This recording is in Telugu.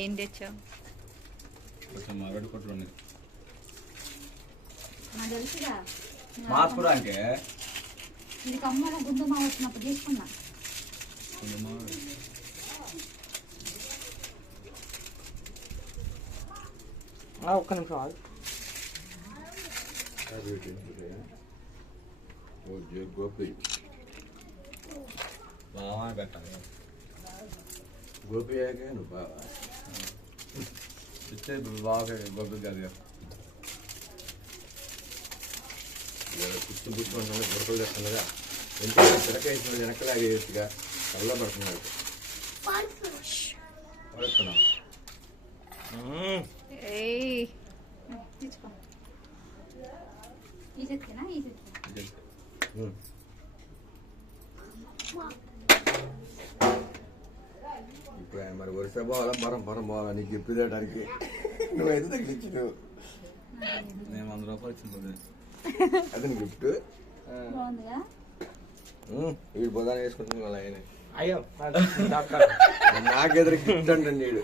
ఏం తెచ్చావు? కొంచెం మామిడి కొట్లు ఉన్నాయి. నాకు తెలుసుగా మాకు కూడా అంటే ఇది కమ్మల గుండు మా వచ్చినప్పుడు తీసుకున్నా. ఒక్క నిమిషం ఆగు. గోపి బాగా పెట్టాలి. గోపి అయ్యాకే నువ్వు బాగా ఇచ్చే బాగా గొప్ప కాదు. పుట్టు పుట్టుకుంటున్నా గుడకలు తెస్తున్నాగా ఎంత తిరకేసిన వెనకలాగే వేసిగా చల్లబడుతున్నాడు పడుతున్నాం. తీసుకో ఈ చెక్కేనా ఈ చెక్కే ఇప్పుడు మరి వరుస పోవాలా పరం పోవాలా నీకు చెప్పేదానికి నువ్వైతే తగిలించి నువ్వు మేము 100 రూపాయలు ఇచ్చింది. అతని గిఫ్ట్ బాగుందిగా. వీడు బొదాన వేసుకుంటున్నాను వాళ్ళ ఆయన అయ్యో నాకెదురు గిఫ్ట్ అంటే నీడు